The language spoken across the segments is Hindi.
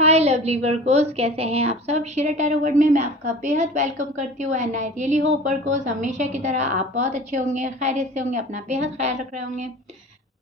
हाय लवली वर्कोस, कैसे हैं आप सब। शिरा टैरो वर्ड में मैं आपका बेहद वेलकम करती हूँ एंड आई रियली होप वर्कोस हमेशा की तरह आप बहुत अच्छे होंगे, खैरियत से होंगे, अपना बेहद ख्याल रख रहे होंगे,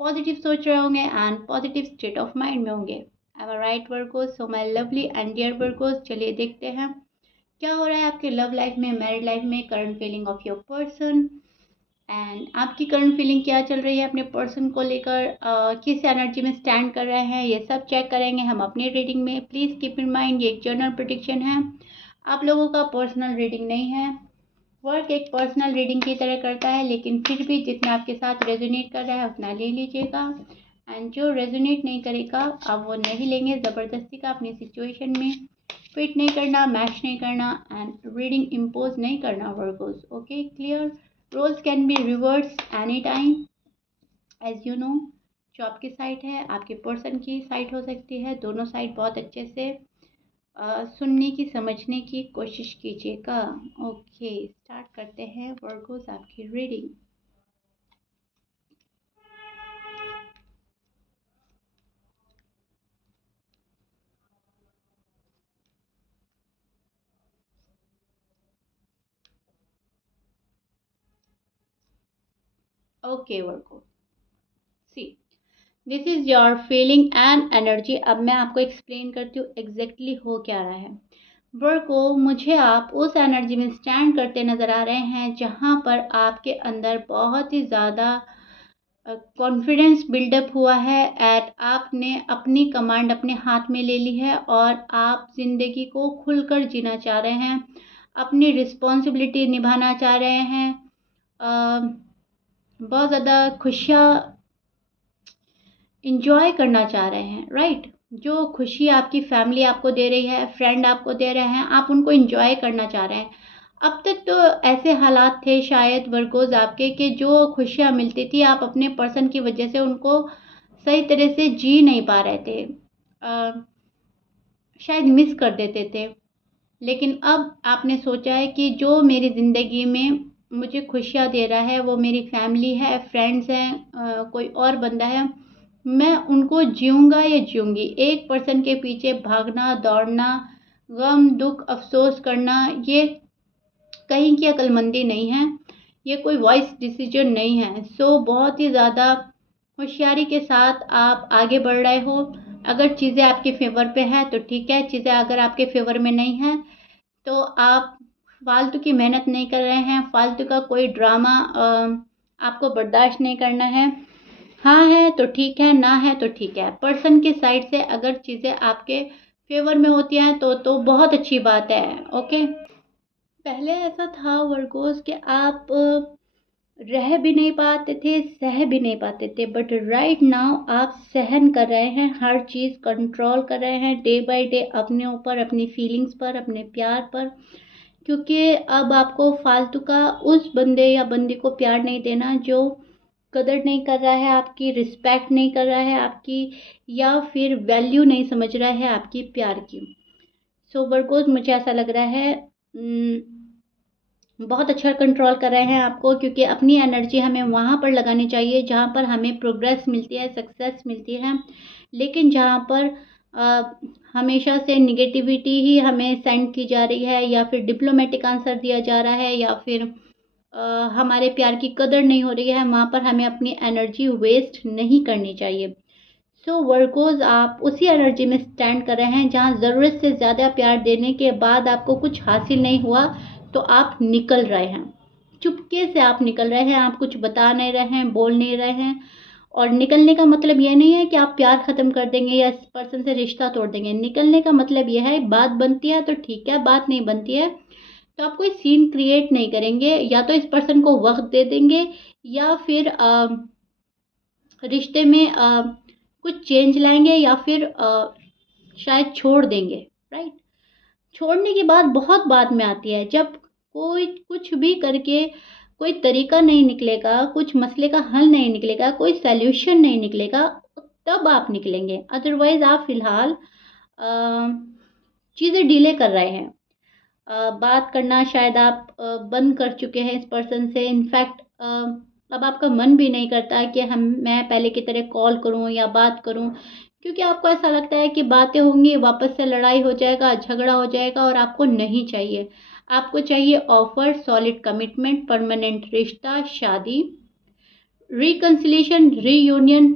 पॉजिटिव सोच रहे होंगे and positive state of mind में होंगे। एम आई राइट वर्कोस? So my lovely and dear वर्कोस, चलिए देखते हैं क्या हो रहा है आपके लव लाइफ में, मैरिड लाइफ में, current feeling of your person and आपकी करंट फीलिंग क्या चल रही है अपने पर्सन को लेकर, किस एनर्जी में स्टैंड कर रहे हैं, ये सब चेक करेंगे हम अपनी रीडिंग में। प्लीज़ कीप इन माइंड ये एक जनरल प्रेडिक्शन है, आप लोगों का पर्सनल रीडिंग नहीं है। वर्क एक पर्सनल रीडिंग की तरह करता है, लेकिन फिर भी जितना आपके साथ रेजोनेट कर रहा है उतना ले लीजिएगा एंड जो रेजोनेट नहीं करेगा आप वो नहीं लेंगे ज़बरदस्ती का अपनी सिचुएशन में। फिट नहीं करना, मैच नहीं करना एंड रीडिंग इम्पोज नहीं करना वर्कोस। Okay, clear? Roles can be reverse any time as you know. जो आपकी साइट है आपके पर्सन की साइट हो सकती है, दोनों साइड बहुत अच्छे से सुनने की, समझने की कोशिश कीजिएगा। ओके, स्टार्ट करते हैं वर्गोस आपकी reading. Okay Virgo, see this is your feeling and energy. अब मैं आपको एक्सप्लेन करती हूँ एग्जैक्टली हो क्या रहा है। वर्गो, मुझे आप उस एनर्जी में स्टैंड करते नज़र आ रहे हैं जहाँ पर आपके अंदर बहुत ही ज़्यादा कॉन्फिडेंस बिल्डअप हुआ है एट आपने अपनी कमांड अपने हाथ में ले ली है और आप ज़िंदगी को खुलकर जीना चाह रहे हैं, अपनी रिस्पॉन्सिबिलिटी निभाना चाह रहे हैं, बहुत ज़्यादा खुशियाँ इंजॉय करना चाह रहे हैं, राइट। जो खुशी आपकी फैमिली आपको दे रही है, फ्रेंड आपको दे रहे हैं, आप उनको इंजॉय करना चाह रहे हैं। अब तक तो ऐसे हालात थे शायद वर्गोज आपके कि जो खुशियाँ मिलती थी आप अपने पर्सन की वजह से उनको सही तरह से जी नहीं पा रहे थे, शायद मिस कर देते थे। लेकिन अब आपने सोचा है कि जो मेरी ज़िंदगी में मुझे खुशियाँ दे रहा है वो मेरी फैमिली है, फ्रेंड्स हैं, कोई और बंदा है, मैं उनको जीऊँगा या जीऊँगी। एक पर्सन के पीछे भागना, दौड़ना, गम, दुख, अफ़सोस करना, ये कहीं की अक्लमंदी नहीं है, ये कोई वॉइस डिसीजन नहीं है। सो बहुत ही ज़्यादा होशियारी के साथ आप आगे बढ़ रहे हो। अगर चीज़ें आपके फेवर पे है तो ठीक है, चीज़ें अगर आपके फेवर में नहीं है तो आप फालतू की मेहनत नहीं कर रहे हैं, फालतू का कोई ड्रामा आपको बर्दाश्त नहीं करना है। हाँ है तो ठीक है, ना है तो ठीक है। पर्सन की साइड से अगर चीज़ें आपके फेवर में होती हैं तो बहुत अच्छी बात है। ओके, पहले ऐसा था वर्गोस कि आप रह भी नहीं पाते थे, सह भी नहीं पाते थे, बट राइट नाउ आप सहन कर रहे हैं, हर चीज़ कंट्रोल कर रहे हैं डे बाय डे अपने ऊपर, अपनी फीलिंग्स पर, अपने प्यार पर। क्योंकि अब आपको फालतू का उस बंदे या बंदी को प्यार नहीं देना जो कदर नहीं कर रहा है आपकी, रिस्पेक्ट नहीं कर रहा है आपकी, या फिर वैल्यू नहीं समझ रहा है आपकी प्यार की। सो वर्गोस, मुझे ऐसा लग रहा है बहुत अच्छा कंट्रोल कर रहे हैं आपको, क्योंकि अपनी एनर्जी हमें वहाँ पर लगानी चाहिए जहाँ पर हमें प्रोग्रेस मिलती है, सक्सेस मिलती है। लेकिन जहाँ पर अ, हमेशा से निगेटिविटी ही हमें सेंड की जा रही है, या फिर डिप्लोमेटिक आंसर दिया जा रहा है, या फिर हमारे प्यार की कदर नहीं हो रही है, वहाँ पर हमें अपनी एनर्जी वेस्ट नहीं करनी चाहिए। सो वर्गोज, आप उसी एनर्जी में स्टैंड कर रहे हैं जहाँ ज़रूरत से ज़्यादा प्यार देने के बाद आपको कुछ हासिल नहीं हुआ तो आप निकल रहे हैं, चुपके से आप निकल रहे हैं, आप कुछ बता नहीं रहे हैं, बोल नहीं रहे हैं। और निकलने का मतलब ये नहीं है कि आप प्यार ख़त्म कर देंगे या इस पर्सन से रिश्ता तोड़ देंगे। निकलने का मतलब यह है, बात बनती है तो ठीक है, बात नहीं बनती है तो आप कोई सीन क्रिएट नहीं करेंगे, या तो इस पर्सन को वक्त दे देंगे, या फिर रिश्ते में कुछ चेंज लाएंगे, या फिर शायद छोड़ देंगे, राइट। छोड़ने की बात बहुत बाद में आती है, जब कोई कुछ भी करके कोई तरीका नहीं निकलेगा, कुछ मसले का हल नहीं निकलेगा, कोई सल्यूशन नहीं निकलेगा, तब आप निकलेंगे। अदरवाइज आप फिलहाल चीज़ें डिले कर रहे हैं। बात करना शायद आप बंद कर चुके हैं इस पर्सन से। इनफैक्ट अब आपका मन भी नहीं करता कि मैं पहले की तरह कॉल करूं या बात करूं, क्योंकि आपको ऐसा लगता है कि बातें होंगी, वापस से लड़ाई हो जाएगा, झगड़ा हो जाएगा और आपको नहीं चाहिए। आपको चाहिए ऑफर, सॉलिड कमिटमेंट, परमानेंट रिश्ता, शादी, रिकन्सिलिएशन, रीयूनियन।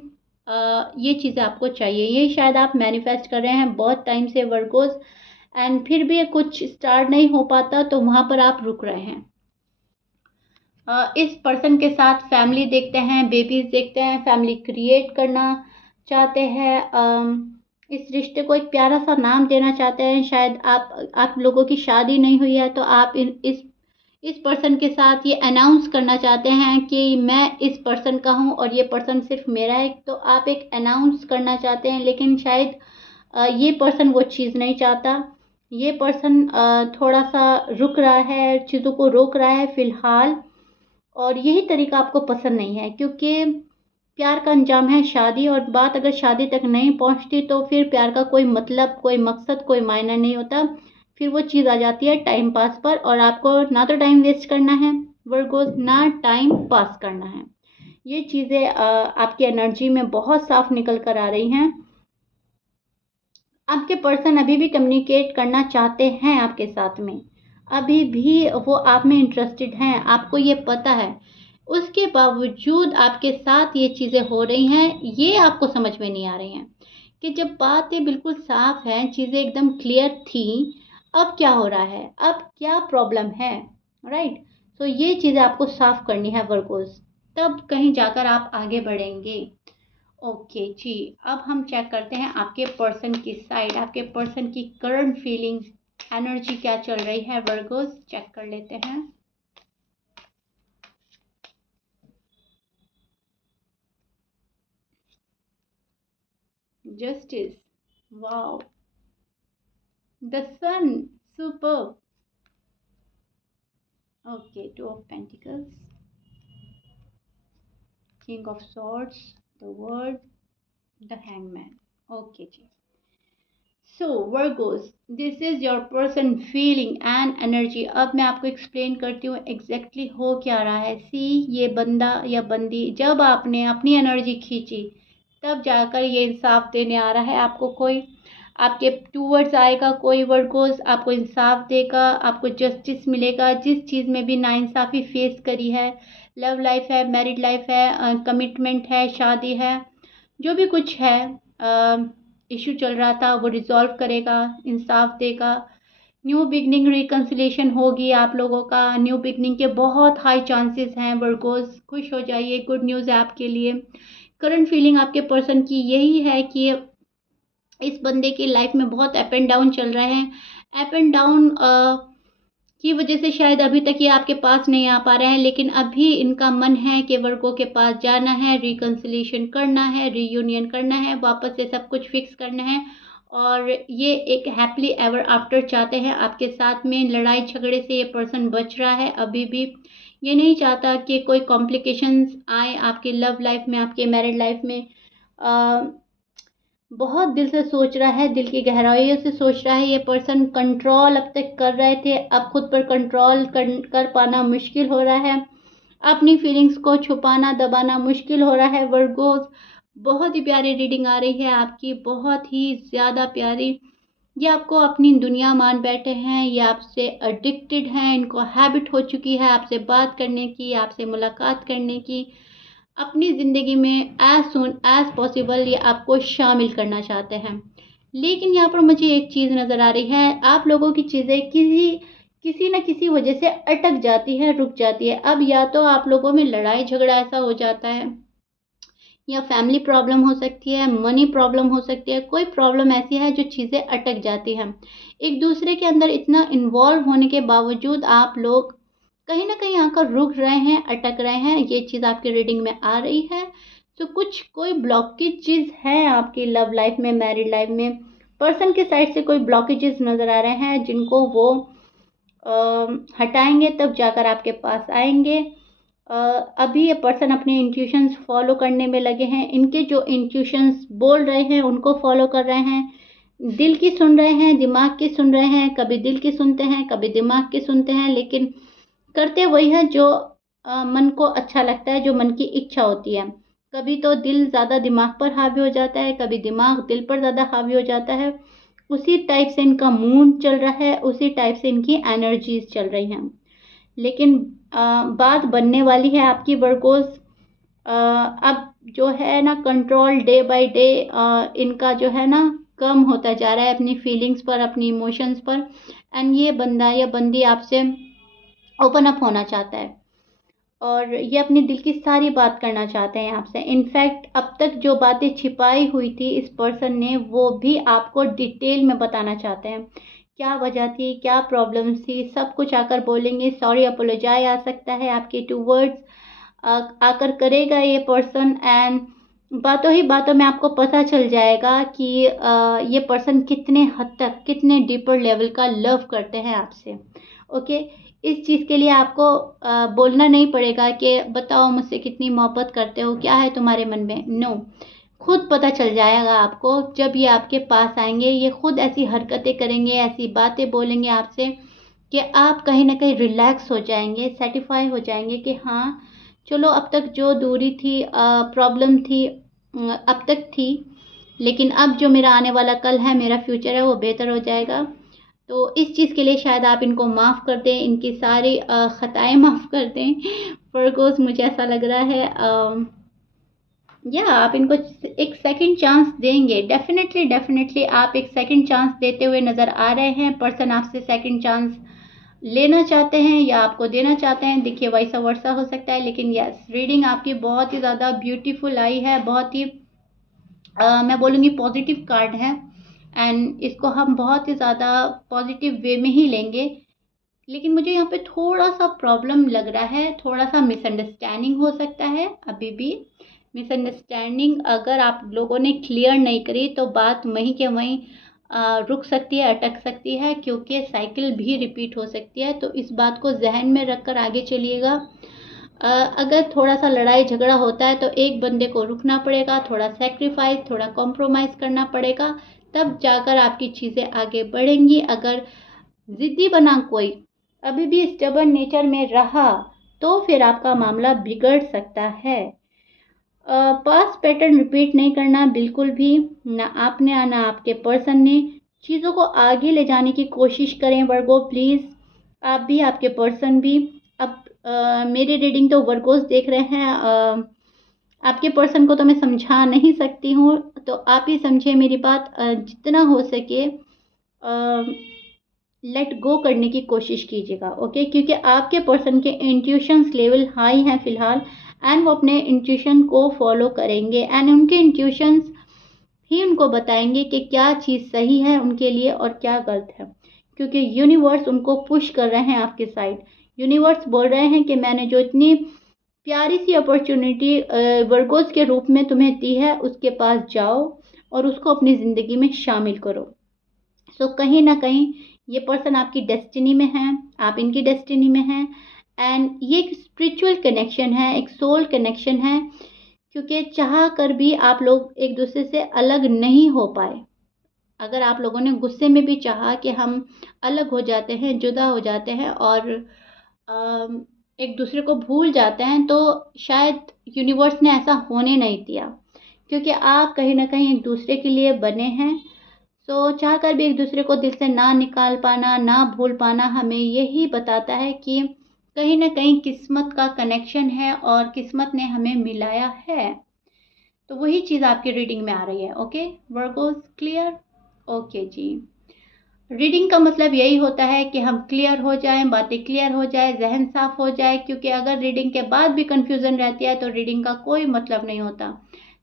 ये चीज़ें आपको चाहिए। ये शायद आप मैनिफेस्ट कर रहे हैं बहुत टाइम से वर्गोस, एंड फिर भी कुछ स्टार्ट नहीं हो पाता, तो वहाँ पर आप रुक रहे हैं। इस पर्सन के साथ फैमिली देखते हैं, बेबीज देखते हैं, फैमिली क्रिएट करना चाहते हैं। इस रिश्ते को एक प्यारा सा नाम देना चाहते हैं। शायद आप लोगों की शादी नहीं हुई है, तो आप इस पर्सन के साथ ये अनाउंस करना चाहते हैं कि मैं इस पर्सन का हूँ और ये पर्सन सिर्फ मेरा है। तो आप एक अनाउंस करना चाहते हैं, लेकिन शायद ये पर्सन वो चीज़ नहीं चाहता। ये पर्सन थोड़ा सा रुक रहा है, चीज़ों को रोक रहा है फ़िलहाल, और यही तरीका आपको पसंद नहीं है, क्योंकि प्यार का अंजाम है शादी, और बात अगर शादी तक नहीं पहुंचती तो फिर प्यार का कोई मतलब, कोई मकसद, कोई मायना नहीं होता। फिर वो चीज़ आ जाती है टाइम पास पर, और आपको ना तो टाइम वेस्ट करना है वर्गोस, ना टाइम पास करना है। ये चीज़ें आपकी एनर्जी में बहुत साफ निकल कर आ रही हैं। आपके पर्सन अभी भी कम्युनिकेट करना चाहते हैं आपके साथ में, अभी भी वो आप में इंटरेस्टेड हैं, आपको ये पता है। उसके बावजूद आपके साथ ये चीज़ें हो रही हैं, ये आपको समझ में नहीं आ रही हैं कि जब बातें बिल्कुल साफ हैं, चीज़ें एकदम क्लियर थी, अब क्या हो रहा है, अब क्या प्रॉब्लम है, राइट। तो ये चीज़ें आपको साफ करनी है वर्गोस, तब कहीं जाकर आप आगे बढ़ेंगे। ओके जी, अब हम चेक करते हैं आपके पर्सन की साइड, आपके पर्सन की करंट फीलिंग, एनर्जी क्या चल रही है वर्गोस, चेक कर लेते हैं। Justice, wow, the sun, super, okay, two of pentacles, king of swords, the world, the hangman. Okay जी, so Virgos, this is your person feeling and energy. अब मैं आपको एक्सप्लेन करती हूँ एग्जैक्टली हो क्या रहा है। सी, ये बंदा या बंदी, जब आपने अपनी एनर्जी खींची, तब जाकर ये इंसाफ देने आ रहा है आपको। कोई आपके टूवर्ड्स आएगा, कोई वर्गोस आपको इंसाफ देगा, आपको जस्टिस मिलेगा। जिस चीज़ में भी नाइंसाफ़ी फेस करी है, लव लाइफ है, मैरिड लाइफ है, कमिटमेंट है, शादी है, जो भी कुछ है, इशू चल रहा था, वो रिजॉल्व करेगा, इंसाफ देगा। न्यू बिगनिंग, रिकन्सिलेशन होगी आप लोगों का। न्यू बिगनिंग के बहुत हाई चांसेस हैं वर्गोस, खुश हो जाइए, गुड न्यूज़ है आपके लिए। करंट फीलिंग आपके पर्सन की यही है कि इस बंदे की लाइफ में बहुत अप एंड डाउन चल रहे हैं। अप एंड डाउन की वजह से शायद अभी तक ये आपके पास नहीं आ पा रहे हैं, लेकिन अभी इनका मन है कि वर्गों के पास जाना है, रिकन्सिलिएशन करना है, रीयूनियन करना है, वापस से सब कुछ फिक्स करना है, और ये एक हैप्पीली एवर आफ्टर चाहते हैं आपके साथ में। लड़ाई झगड़े से ये पर्सन बच रहा है अभी भी। ये नहीं चाहता कि कोई कॉम्प्लिकेशंस आए आपकी लव लाइफ में, आपके मैरिड लाइफ में। बहुत दिल से सोच रहा है, दिल की गहराइयों से सोच रहा है ये पर्सन। कंट्रोल अब तक कर रहे थे, अब खुद पर कंट्रोल कर पाना मुश्किल हो रहा है। अपनी फीलिंग्स को छुपाना, दबाना मुश्किल हो रहा है वर्गोस। बहुत ही प्यारी रीडिंग आ रही है आपकी, बहुत ही ज़्यादा प्यारी। ये आपको अपनी दुनिया मान बैठे हैं, ये आपसे एडिक्टेड हैं, इनको हैबिट हो चुकी है आपसे बात करने की, आपसे मुलाकात करने की। अपनी ज़िंदगी में एज सुन एज पॉसिबल ये आपको शामिल करना चाहते हैं। लेकिन यहाँ पर मुझे एक चीज़ नज़र आ रही है, आप लोगों की चीज़ें किसी न किसी वजह से अटक जाती है, रुक जाती है। अब या तो आप लोगों में लड़ाई झगड़ा ऐसा हो जाता है, या फैमिली प्रॉब्लम हो सकती है, मनी प्रॉब्लम हो सकती है, कोई प्रॉब्लम ऐसी है जो चीज़ें अटक जाती हैं। एक दूसरे के अंदर इतना इन्वॉल्व होने के बावजूद आप लोग कहीं ना कहीं आकर रुक रहे हैं, अटक रहे हैं। ये चीज़ आपकी रीडिंग में आ रही है। तो कोई ब्लॉकेजेस है आपकी लव लाइफ में, मैरिड लाइफ में। पर्सन के साइड से कोई ब्लॉकेजेस नज़र आ रहे हैं, जिनको वो हटाएंगे तब जाकर आपके पास आएंगे। अभी ये पर्सन अपने इंट्यूशंस फॉलो करने में लगे हैं। इनके जो इंट्यूशंस बोल रहे हैं उनको फॉलो कर रहे हैं। दिल की सुन रहे हैं, दिमाग की सुन रहे हैं। कभी दिल की सुनते हैं, कभी दिमाग की सुनते हैं, लेकिन करते वही है जो मन को अच्छा लगता है, जो मन की इच्छा होती है। कभी तो दिल ज़्यादा दिमाग पर हावी हो जाता है, कभी दिमाग दिल पर ज़्यादा हावी हो जाता है। उसी टाइप से इनका मूड चल रहा है, उसी टाइप से इनकी एनर्जीज चल रही हैं। लेकिन बात बनने वाली है आपकी वर्गोस। अब जो है ना कंट्रोल डे बाय डे इनका जो है ना कम होता जा रहा है अपनी फीलिंग्स पर, अपनी इमोशंस पर। एंड ये बंदा या बंदी आपसे ओपन अप होना चाहता है और ये अपने दिल की सारी बात करना चाहते हैं आपसे। इनफैक्ट अब तक जो बातें छिपाई हुई थी इस पर्सन ने, वो भी आपको डिटेल में बताना चाहते हैं। क्या वजह थी, क्या प्रॉब्लम्स थी, सब कुछ आकर बोलेंगे। सॉरी अपोलोजाइज आ सकता है आपके टू वर्ड्स आकर करेगा ये पर्सन। एंड बातों ही बातों में आपको पता चल जाएगा कि ये पर्सन कितने हद तक, कितने डीपर लेवल का लव करते हैं आपसे। ओके, इस चीज़ के लिए आपको बोलना नहीं पड़ेगा कि बताओ मुझसे कितनी मोहब्बत करते हो, क्या है तुम्हारे मन में। नो, खुद पता चल जाएगा आपको। जब ये आपके पास आएंगे, ये खुद ऐसी हरकतें करेंगे, ऐसी बातें बोलेंगे आपसे कि आप कहीं ना कहीं रिलैक्स हो जाएंगे, सेटिस्फाई हो जाएंगे कि हाँ चलो, अब तक जो दूरी थी, प्रॉब्लम थी, अब तक थी, लेकिन अब जो मेरा आने वाला कल है, मेरा फ्यूचर है, वो बेहतर हो जाएगा। तो इस चीज़ के लिए शायद आप इनको माफ़ कर दें, इनकी सारी ख़ताएँ माफ़ कर दें। वर्गोस, मुझे ऐसा लग रहा है या आप इनको एक सेकंड चांस देंगे। डेफिनेटली डेफिनेटली आप एक सेकंड चांस देते हुए नज़र आ रहे हैं। पर्सन आपसे सेकंड चांस लेना चाहते हैं या आपको देना चाहते हैं। देखिए वैसा वर्सा हो सकता है, लेकिन यस, रीडिंग आपकी बहुत ही ज़्यादा ब्यूटीफुल आई है, बहुत ही मैं बोलूँगी पॉजिटिव कार्ड है। एंड इसको हम बहुत ही ज़्यादा पॉजिटिव वे में ही लेंगे। लेकिन मुझे यहाँ पे थोड़ा सा प्रॉब्लम लग रहा है, थोड़ा सा मिसअंडरस्टैंडिंग हो सकता है अभी भी। मिसअंडरस्टैंडिंग अगर आप लोगों ने क्लियर नहीं करी तो बात वहीं के वहीं रुक सकती है, अटक सकती है, क्योंकि साइकिल भी रिपीट हो सकती है। तो इस बात को जहन में रखकर आगे चलिएगा। अगर थोड़ा सा लड़ाई झगड़ा होता है तो एक बंदे को रुकना पड़ेगा, थोड़ा सेक्रीफाइस, थोड़ा कॉम्प्रोमाइज़ करना पड़ेगा, तब जाकर आपकी चीज़ें आगे बढ़ेंगी। अगर ज़िद्दी बना कोई अभी भी स्टबर्न नेचर में रहा तो फिर आपका मामला बिगड़ सकता है। पास्ट पैटर्न रिपीट नहीं करना बिल्कुल भी, ना आपने ना आपके पर्सन ने। चीज़ों को आगे ले जाने की कोशिश करें वर्गो, प्लीज़। आप भी, आपके पर्सन भी। अब मेरी रीडिंग तो वर्गोस देख रहे हैं, आपके पर्सन को तो मैं समझा नहीं सकती हूँ, तो आप ही समझे मेरी बात। जितना हो सके लेट गो करने की कोशिश कीजिएगा। ओके, क्योंकि आपके पर्सन के इंट्यूशंस लेवल हाई हैं फ़िलहाल, एंड वो अपने इंट्यूशन को फॉलो करेंगे। एंड उनके इंट्यूशंस ही उनको बताएंगे कि क्या चीज़ सही है उनके लिए और क्या गलत है, क्योंकि यूनिवर्स उनको पुश कर रहे हैं आपके साइड। यूनिवर्स बोल रहे हैं कि मैंने जो इतनी प्यारी सी अपॉर्चुनिटी वर्गोस के रूप में तुम्हें दी है, उसके पास जाओ और उसको अपनी ज़िंदगी में शामिल करो। सो कहीं ना कहीं ये पर्सन आपकी डेस्टिनी में है, आप इनकी डेस्टिनी में हैं। एंड ये एक स्पिरिचुअल कनेक्शन है, एक सोल कनेक्शन है, क्योंकि चाह कर भी आप लोग एक दूसरे से अलग नहीं हो पाए। अगर आप लोगों ने गुस्से में भी चाहा कि हम अलग हो जाते हैं, जुदा हो जाते हैं और एक दूसरे को भूल जाते हैं, तो शायद यूनिवर्स ने ऐसा होने नहीं दिया, क्योंकि आप कहीं ना कहीं एक दूसरे के लिए बने हैं। तो चाह कर भी एक दूसरे को दिल से ना निकाल पाना, ना भूल पाना, हमें यही बताता है कि कहीं ना कहीं किस्मत का कनेक्शन है और किस्मत ने हमें मिलाया है। तो वही चीज़ आपकी रीडिंग में आ रही है। Okay Virgo's, clear? ओके जी। रीडिंग का मतलब यही होता है कि हम क्लियर हो जाएं, बातें क्लियर हो जाए, जहन साफ हो जाए, क्योंकि अगर रीडिंग के बाद भी कंफ्यूजन रहती है तो रीडिंग का कोई मतलब नहीं होता।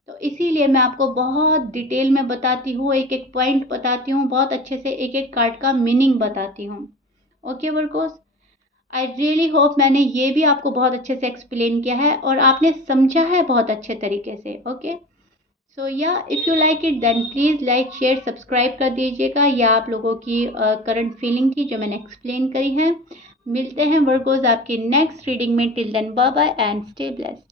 तो इसीलिए मैं आपको बहुत डिटेल में बताती हूँ, एक एक पॉइंट बताती हूँ, बहुत अच्छे से एक एक कार्ड का मीनिंग बताती हूँ। Okay Virgo's, I really hope मैंने ये भी आपको बहुत अच्छे से एक्सप्लेन किया है और आपने समझा है बहुत अच्छे तरीके से। ओके, सो या if you like it then please like share subscribe कर दीजिएगा। या आप लोगों की करंट फीलिंग थी जो मैंने एक्सप्लेन करी है। मिलते हैं वर्गोस आपकी नेक्स्ट रीडिंग में। Till then bye bye and stay blessed.